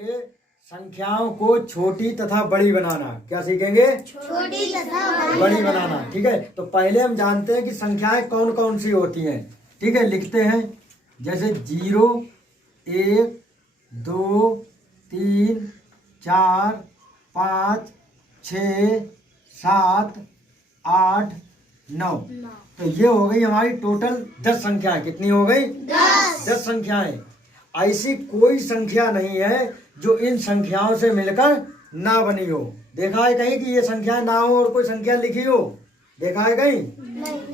ये संख्याओं को छोटी तथा बड़ी बनाना। क्या सीखेंगे? छोटी तथा बड़ी बनाना। ठीक है, तो पहले हम जानते हैं कि संख्याएं कौन कौन सी होती हैं। ठीक है, लिखते हैं जैसे 0, 1, 2, 3, 4, 5, 6, 7, 8, 9। तो ये हो गई हमारी टोटल 10 संख्याएं। कितनी हो गई? 10 संख्याएं। ऐसी कोई संख्या नहीं है जो इन संख्याओं से मिलकर ना बनी हो। देखा है कहीं कि ये संख्याएं ना हो और कोई संख्या लिखी हो? देखा है कहीं?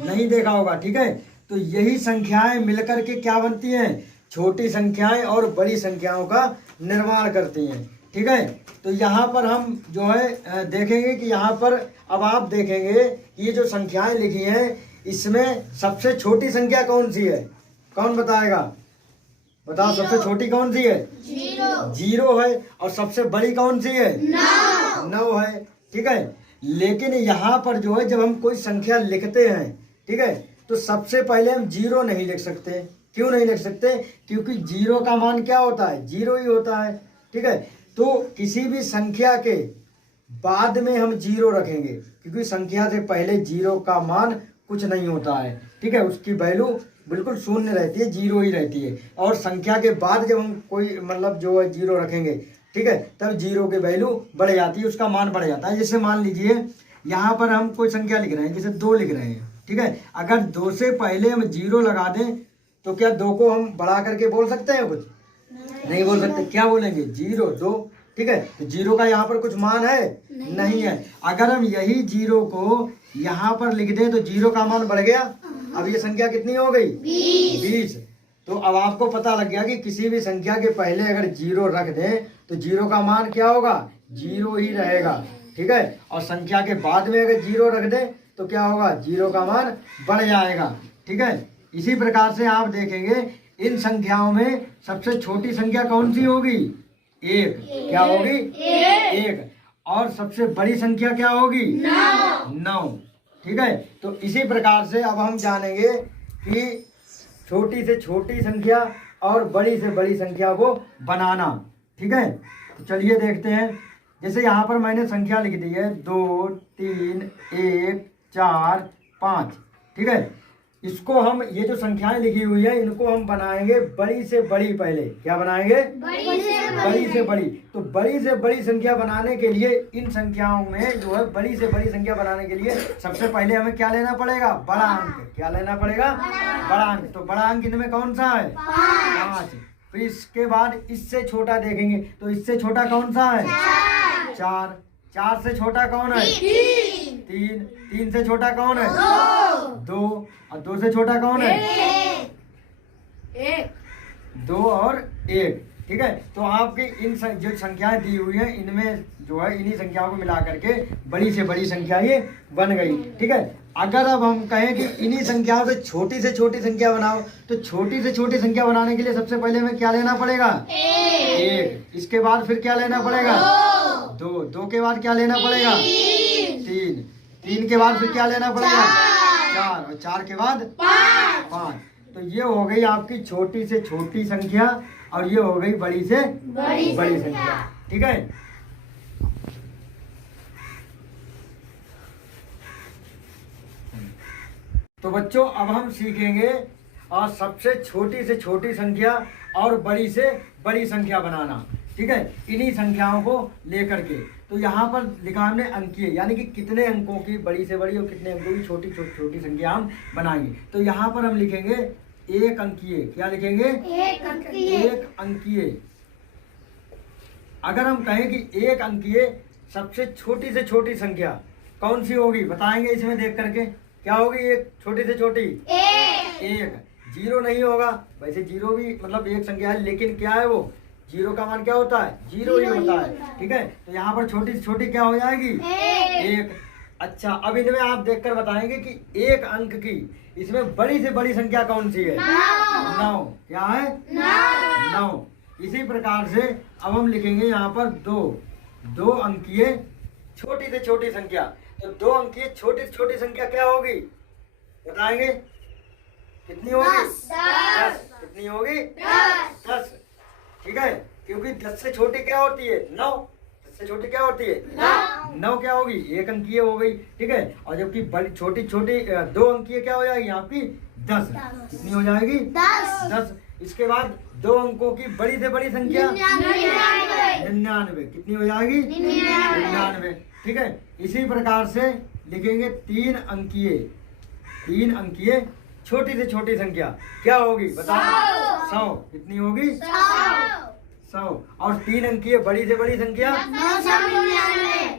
नहीं देखा होगा। ठीक है, तो यही संख्याएं मिलकर के क्या बनती हैं? छोटी संख्याएं और बड़ी संख्याओं का निर्माण करती हैं। ठीक है, तो यहाँ पर हम जो है देखेंगे कि यहाँ पर अब आप देखेंगे ये जो संख्याएं लिखी हैं इसमें सबसे छोटी संख्या कौन सी है? कौन बताएगा? बताओ, सबसे छोटी कौन सी है? 0 है। और सबसे बड़ी कौन सी है? 9 है। ठीक है, लेकिन यहाँ पर जो है जब हम कोई संख्या लिखते हैं, ठीक है, तो सबसे पहले हम 0 नहीं लिख सकते। क्यों नहीं लिख सकते? क्योंकि 0 का मान क्या होता है? 0 ही होता है। ठीक है, तो किसी भी संख्या के बाद में हम 0 रखेंगे क्योंकि संख्या से पहले 0 का मान कुछ नहीं होता है। ठीक है, उसकी वैल्यू बिल्कुल शून्य रहती है, 0 ही रहती है। और संख्या के बाद जब हम कोई मतलब जो है 0 रखेंगे, ठीक है, तब 0 की वैल्यू बढ़ जाती है, उसका मान बढ़ जाता है। जैसे मान लीजिए यहाँ पर हम कोई संख्या लिख रहे हैं, जैसे 2 लिख रहे हैं। ठीक है, अगर 2 से पहले हम 0 लगा दें तो क्या 2 को हम बढ़ा करके बोल सकते हैं? कुछ नहीं बोल सकते। क्या बोलेंगे? 0, 2। ठीक है, तो 0 का यहाँ पर कुछ मान है? नहीं है। अगर हम यही 0 को यहाँ पर लिख दें तो 0 का मान बढ़ गया। अब ये संख्या कितनी हो गई? 20। तो अब आपको पता लग गया कि किसी भी संख्या के पहले अगर 0 रख दें तो 0 का मान क्या होगा? 0 ही रहेगा। ठीक है, और संख्या के बाद में अगर 0 रख दें तो क्या होगा? 0 का मान बढ़ जाएगा। ठीक है, इसी प्रकार से आप देखेंगे इन संख्याओं में सबसे छोटी संख्या कौन सी होगी? 1। क्या होगी? 1। और सबसे बड़ी संख्या क्या होगी? 9। ठीक है, तो इसी प्रकार से अब हम जानेंगे कि छोटी से छोटी संख्या और बड़ी से बड़ी संख्या को बनाना। ठीक है, तो चलिए देखते हैं। जैसे यहाँ पर मैंने संख्या लिख दी है 2, 3, 1, 4, 5। ठीक है, इसको हम ये जो संख्याएं लिखी हुई है इनको हम बनाएंगे बड़ी से बड़ी। पहले क्या बनाएंगे? बड़ी से बड़ी। तो बड़ी से बड़ी संख्या बनाने के लिए इन संख्याओं में जो है बड़ी से बड़ी संख्या बनाने के लिए सबसे पहले हमें क्या लेना पड़ेगा? बड़ा अंक। क्या लेना पड़ेगा? बड़ा अंक। तो बड़ा अंक इनमें कौन सा है? 5। फिर इसके बाद इससे छोटा देखेंगे तो इससे छोटा कौन सा है? 4। 4 से छोटा कौन है? 3। 3 से छोटा कौन है? 2। और 2 से छोटा कौन है? 2 और 1। ठीक है, तो आपकी इन जो संख्याएं दी हुई हैं इनमें जो है इन्हीं संख्याओं को मिला करके बड़ी से बड़ी संख्या ये बन गई। ठीक है, अगर अब हम कहें कि इन्हीं संख्याओं से छोटी संख्या बनाओ तो छोटी से छोटी संख्या बनाने के लिए सबसे पहले हमें क्या लेना पड़ेगा? 1। इसके बाद फिर क्या लेना पड़ेगा? 2। 2 के बाद क्या लेना पड़ेगा? 3। 3 के बाद फिर क्या लेना पड़ेगा? 4। और 4 के बाद 5। तो ये हो गई आपकी छोटी से छोटी संख्या और ये हो गई बड़ी से बड़ी संख्या। ठीक है, तो बच्चों अब हम सीखेंगे और सबसे छोटी से छोटी संख्या और बड़ी से बड़ी संख्या बनाना। ठीक है, इन्हीं संख्याओं को लेकर के। तो यहाँ पर लिखा हमने अंकीय, यानी कि कितने अंकों की बड़ी से बड़ी और कितने अंकों की छोटी छोटी संख्या हम बनाएंगे। तो यहाँ पर हम लिखेंगे 1 अंकीय। क्या लिखेंगे? 1 अंकीय। अगर हम कहें कि 1 अंकीय सबसे छोटी से छोटी संख्या कौन सी होगी? बताएंगे इसमें देख करके। क्या होगी? एक छोटी से छोटी 1। 0 नहीं होगा। वैसे 0 भी मतलब एक संख्या है, लेकिन क्या है वो? 0 का मान क्या होता है? 0 ही होता है। ठीक है, तो यहाँ पर छोटी से छोटी क्या हो जाएगी? 1। अच्छा, अब इनमें आप देखकर बताएंगे कि 1 अंक की इसमें बड़ी से बड़ी संख्या कौन सी है? 9। क्या है? 9। इसी प्रकार से अब हम लिखेंगे यहाँ पर 2 अंकीय छोटी से छोटी संख्या। तो 2 अंकीय छोटी से छोटी संख्या क्या होगी? बताएंगे कितनी होगी? 10। कितनी होगी? 10। ठीक है, क्योंकि 10 से छोटी क्या होती है 9, 10 से छोटी क्या होती है 9 क्या होगी 1 अंकीय हो गई, ठीक है। और जबकि बड़ी छोटी छोटी 2 अंकीय क्या हो जाएगी आपकी 10, कितनी हो जाएगी 10। इसके बाद 2 अंकों की बड़ी से बड़ी संख्या 99, कितनी हो जाएगी 99, ठीक है। इसी प्रकार से लिखेंगे 3 अंकीय छोटी से छोटी संख्या क्या होगी बताओ 100, कितनी होगी 100। और 3 अंकीय बड़ी से बड़ी संख्या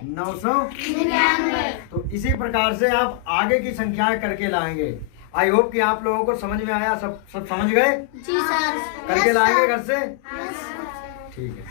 999। तो इसी प्रकार से आप आगे की संख्याएं करके लाएंगे। आई होप कि आप लोगों को समझ में आया, सब समझ गए, जी सर। करके लाएंगे घर से, ठीक है।